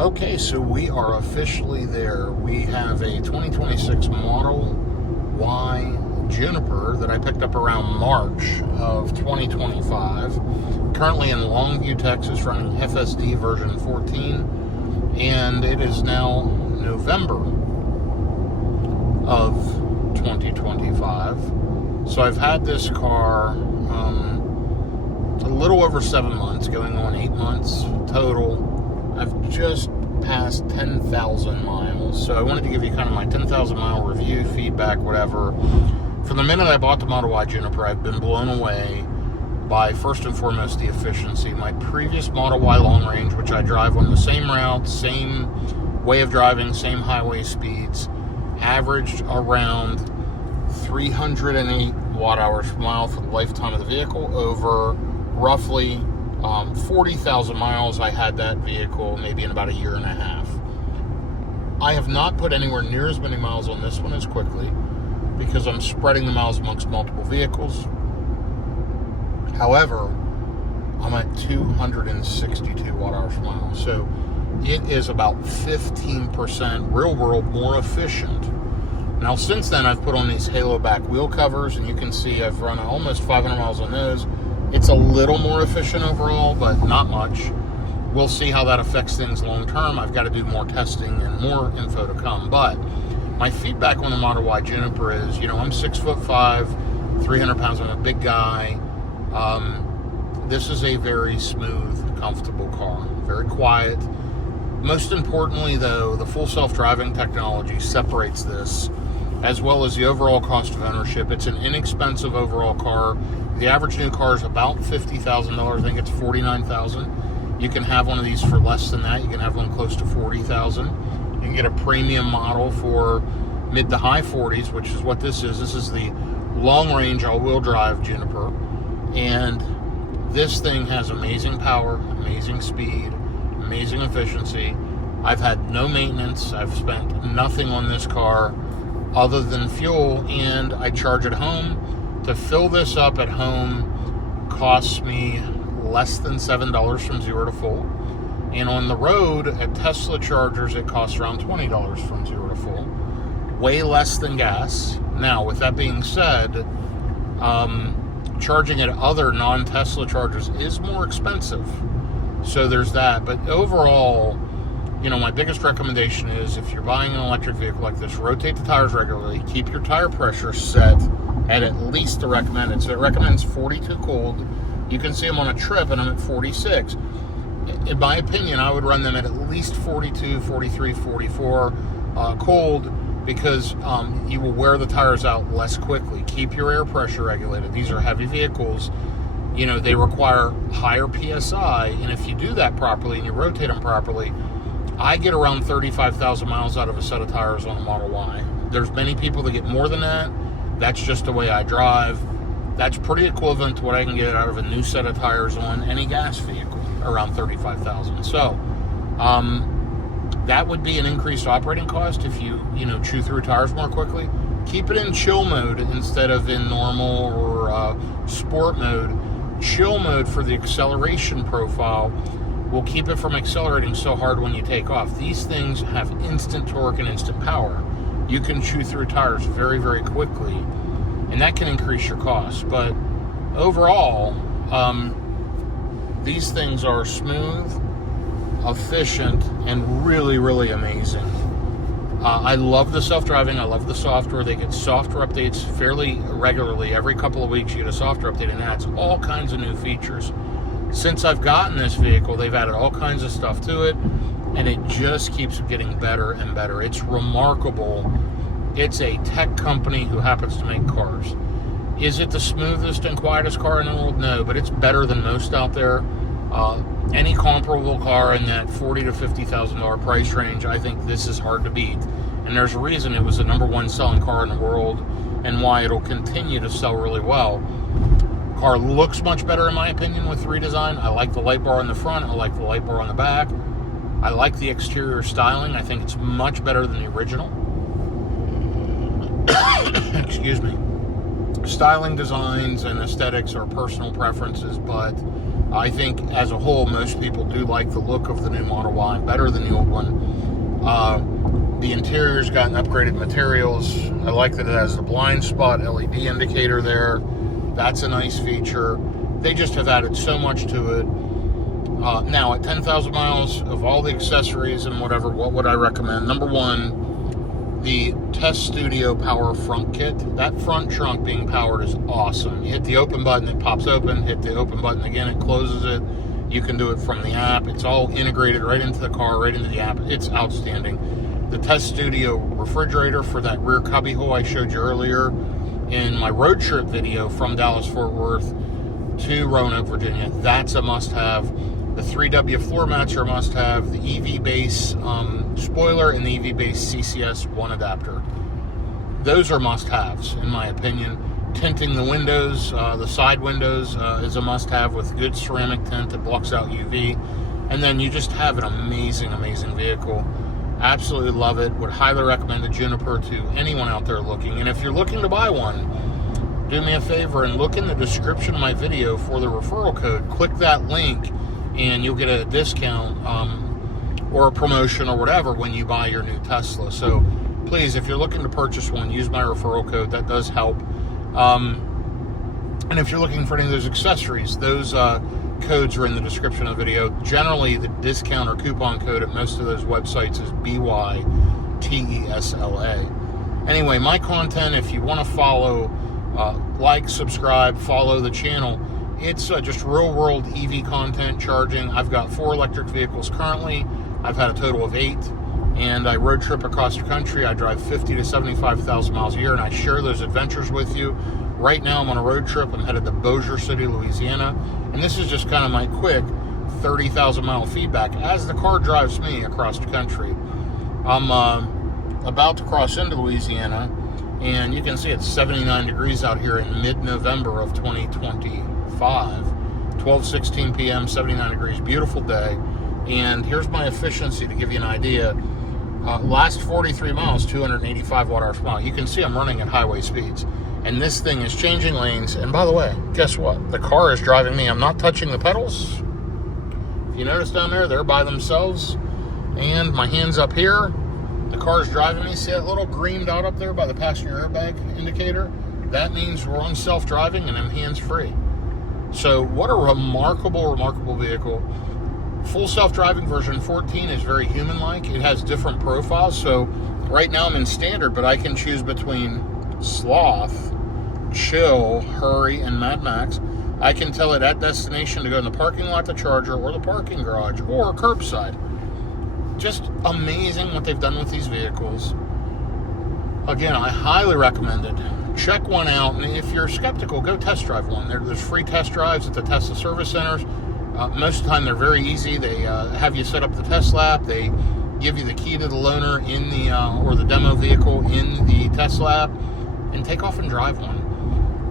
Okay, so we are officially there. We have a 2026 Model Y Juniper that I picked up around March of 2025. Currently in Longview, Texas, running FSD version 14, and it is now November of 2025. So I've had this car a little over 7 months, going on 8 months total. I've just passed 10,000 miles, so I wanted to give you kind of my 10,000 mile review, feedback, whatever. From the minute I bought the Model Y Juniper, I've been blown away by, first and foremost, the efficiency. My previous Model Y long range, which I drive on the same route, same way of driving, same highway speeds, averaged around 308 watt hours per mile for the lifetime of the vehicle over roughly 40,000 miles. I had that vehicle maybe in about a year and a half. I have not put anywhere near as many miles on this one as quickly because I'm spreading the miles amongst multiple vehicles. However, I'm at 262 watt hours per mile. So it is about 15% real world more efficient. Now, since then, I've put on these halo back wheel covers, and you can see I've run almost 500 miles on those. It's a little more efficient overall, but not much. We'll see how that affects things long term. I've got to do more testing and more info to come. But my feedback on the Model Y Juniper is, I'm 6'5", 300 pounds. I'm a big guy. This is a very smooth, comfortable car. Very quiet. Most importantly, though, the full self-driving technology separates this, as well as the overall cost of ownership. It's an inexpensive overall car. The average new car is about $50,000. I think it's $49,000. You can have one of these for less than that. You can have one close to $40,000. You can get a premium model for mid to high 40s, which is what this is. This is the long-range all-wheel drive Juniper. And this thing has amazing power, amazing speed, amazing efficiency. I've had no maintenance. I've spent nothing on this car other than fuel, and I charge at home. To fill this up at home costs me less than $7 from 0 to full. And on the road at Tesla chargers, it costs around $20 from 0 to full. Way less than gas. Now, with that being said, charging at other non-Tesla chargers is more expensive. So there's that. But overall, my biggest recommendation is, if you're buying an electric vehicle like this, rotate the tires regularly. Keep your tire pressure set at least the recommended. So it recommends 42 cold. You can see them on a trip, and I'm at 46. In my opinion, I would run them at least 42, 43, 44 cold, because you will wear the tires out less quickly. Keep your air pressure regulated. These are heavy vehicles. They require higher PSI, and if you do that properly and you rotate them properly, I get around 35,000 miles out of a set of tires on a Model Y. There's many people that get more than that. That's just the way I drive. That's pretty equivalent to what I can get out of a new set of tires on any gas vehicle, around 35,000. So that would be an increased operating cost if you chew through tires more quickly. Keep it in chill mode instead of in normal or sport mode. Chill mode for the acceleration profile will keep it from accelerating so hard when you take off. These things have instant torque and instant power. You can chew through tires very, very quickly, and that can increase your costs. But overall, these things are smooth, efficient, and really, really amazing. I love the self-driving. I love the software. They get software updates fairly regularly. Every couple of weeks you get a software update, and it adds all kinds of new features. Since I've gotten this vehicle, they've added all kinds of stuff to it, and it just keeps getting better and better. It's remarkable. It's a tech company who happens to make cars. Is it the smoothest and quietest car in the world? No, but it's better than most out there. Any comparable car in that $40,000 to $50,000 price range, I think this is hard to beat. And there's a reason it was the #1 selling car in the world, and why it'll continue to sell really well. Car looks much better, in my opinion, with redesign. I like the light bar on the front. I like the light bar on the back. I like the exterior styling. I think it's much better than the original. Excuse me. Styling, designs, and aesthetics are personal preferences, but I think as a whole, most people do like the look of the new Model Y, better than the old one. The interior's gotten upgraded materials. I like that it has the blind spot LED indicator there. That's a nice feature. They just have added so much to it. Now, at 10,000 miles, of all the accessories and whatever, what would I recommend? Number one, the Test Studio Power Front Kit. That front trunk being powered is awesome. You hit the open button, it pops open. Hit the open button again, it closes it. You can do it from the app. It's all integrated right into the car, right into the app. It's outstanding. The Test Studio refrigerator for that rear cubby hole I showed you earlier in my road trip video from Dallas-Fort Worth to Roanoke, Virginia. That's a must-have. The 3W floor mats are a must-have. The EV base spoiler and the EV base CCS 1 adapter. Those are must-haves, in my opinion. Tinting the windows, the side windows is a must-have with good ceramic tint that blocks out UV. And then you just have an amazing, amazing vehicle. Absolutely love it. Would highly recommend the Juniper to anyone out there looking. And if you're looking to buy one, do me a favor and look in the description of my video for the referral code. Click that link and you'll get a discount or a promotion or whatever when you buy your new Tesla. So please, if you're looking to purchase one, use my referral code. That does help. And if you're looking for any of those accessories, those codes are in the description of the video. Generally, the discount or coupon code at most of those websites is BYTESLA. Anyway, my content, if you want to follow, like, subscribe, follow the channel, it's just real-world EV content, charging. I've got 4 electric vehicles currently. I've had a total of 8, and I road trip across the country. I drive 50 to 75,000 miles a year, and I share those adventures with you. Right now, I'm on a road trip. I'm headed to Bossier City, Louisiana, and this is just kind of my quick 30,000-mile feedback as the car drives me across the country. I'm about to cross into Louisiana, and you can see it's 79 degrees out here in mid-November of 2025. 12:16 p.m., 79 degrees, beautiful day. And here's my efficiency to give you an idea. Last 43 miles, 285 watt-hours per mile. You can see I'm running at highway speeds. And this thing is changing lanes. And by the way, guess what? The car is driving me. I'm not touching the pedals. If you notice down there, they're by themselves. And my hand's up here. The car is driving me. See that little green dot up there by the passenger airbag indicator? That means we're on self-driving and I'm hands-free. So what a remarkable, remarkable vehicle. Full self-driving version 14 is very human-like. It has different profiles. So right now I'm in standard, but I can choose between sloth, chill, hurry, and Mad Max. I can tell it at destination to go in the parking lot, the charger, or the parking garage, or curbside. Just amazing what they've done with these vehicles. Again, I highly recommend it. Check one out, and if you're skeptical, go test drive one. There's free test drives at the Tesla service centers. Most of the time, they're very easy. They have you set up the Tesla app. They give you the key to the loaner in the or the demo vehicle in the Tesla app, and take off and drive one.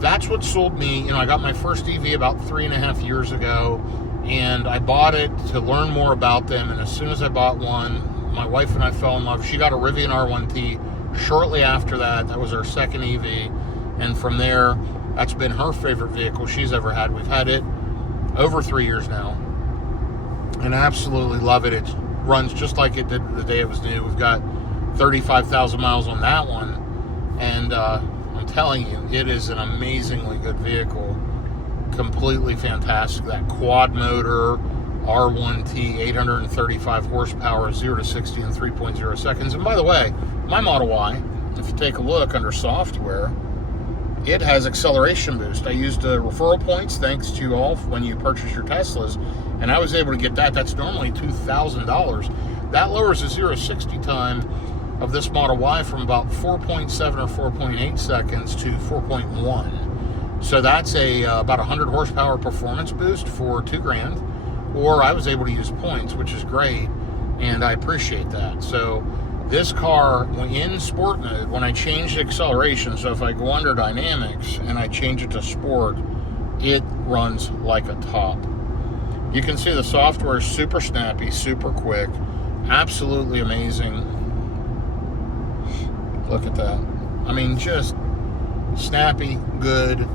That's what sold me. I got my first EV about 3.5 years ago, and I bought it to learn more about them. And as soon as I bought one, my wife and I fell in love. She got a Rivian R1T. Shortly after that, that was our second EV, and from there, that's been her favorite vehicle she's ever had. We've had it over 3 years now, and I absolutely love it. It runs just like it did the day it was new. We've got 35,000 miles on that one, and I'm telling you, it is an amazingly good vehicle. Completely fantastic. That quad motor, R1T, 835 horsepower, 0 to 60 in 3.0 seconds. And by the way, my Model Y, if you take a look under software, it has acceleration boost. I used referral points, thanks to you all, when you purchase your Teslas, and I was able to get that. That's normally $2,000. That lowers the 0 to 60 time of this Model Y from about 4.7 or 4.8 seconds to 4.1. So that's about 100 horsepower performance boost for $2,000. Or I was able to use points, which is great, and I appreciate that. So this car, in sport mode, when I change the acceleration, so if I go under dynamics and I change it to sport, it runs like a top. You can see the software is super snappy, super quick, absolutely amazing. Look at that. I mean, just snappy, good,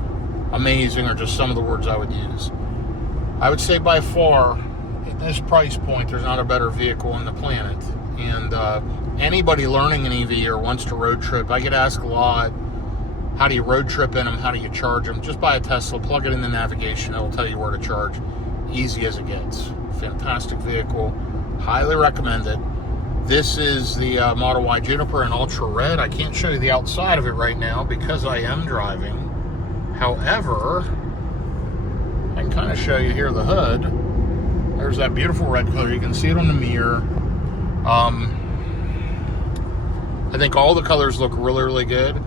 amazing are just some of the words I would use. I would say by far, at this price point, there's not a better vehicle on the planet. And anybody learning an EV or wants to road trip, I get asked a lot, how do you road trip in them? How do you charge them? Just buy a Tesla, plug it in the navigation. It'll tell you where to charge. Easy as it gets. Fantastic vehicle. Highly recommend it. This is the Model Y Juniper in Ultra Red. I can't show you the outside of it right now because I am driving. However, I can kind of show you here the hood. There's that beautiful red color. You can see it on the mirror. I think all the colors look really, really good.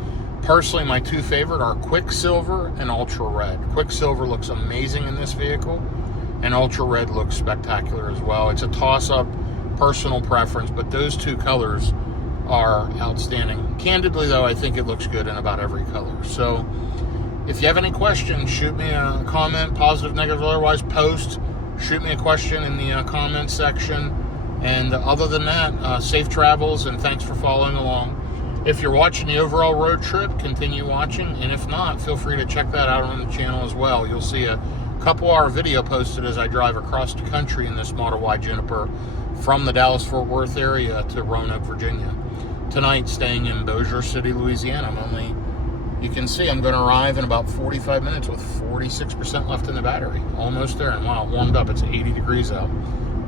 Personally, my two favorite are Quicksilver and Ultra Red. Quicksilver looks amazing in this vehicle, and Ultra Red looks spectacular as well. It's a toss-up, personal preference, but those two colors are outstanding. Candidly, though, I think it looks good in about every color. So if you have any questions, shoot me a comment, positive, negative, otherwise, post. Shoot me a question in the comment section. And other than that, safe travels, and thanks for following along. If you're watching the overall road trip, continue watching. And if not, feel free to check that out on the channel as well. You'll see a couple-hour video posted as I drive across the country in this Model Y Juniper from the Dallas-Fort Worth area to Roanoke, Virginia. Tonight, staying in Bossier City, Louisiana. You can see I'm going to arrive in about 45 minutes with 46% left in the battery. Almost there. And wow, it warmed up. It's 80 degrees out.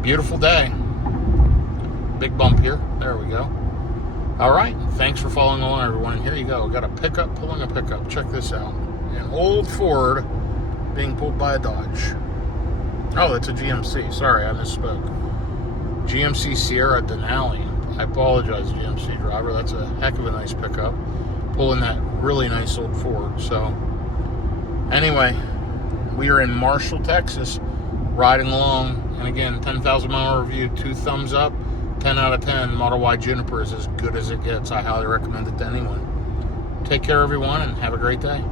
Beautiful day. Big bump here. There we go. All right. Thanks for following along, everyone. And here you go. Got a pickup pulling a pickup. Check this out. An old Ford being pulled by a Dodge. Oh, it's a GMC. Sorry, I misspoke. GMC Sierra Denali. I apologize, GMC driver. That's a heck of a nice pickup. Pulling that really nice old Ford. So, anyway, we are in Marshall, Texas, riding along. And again, 10,000 mile review, 2 thumbs up, 10 out of 10. Model Y Juniper is as good as it gets. I highly recommend it to anyone. Take care, everyone, and have a great day.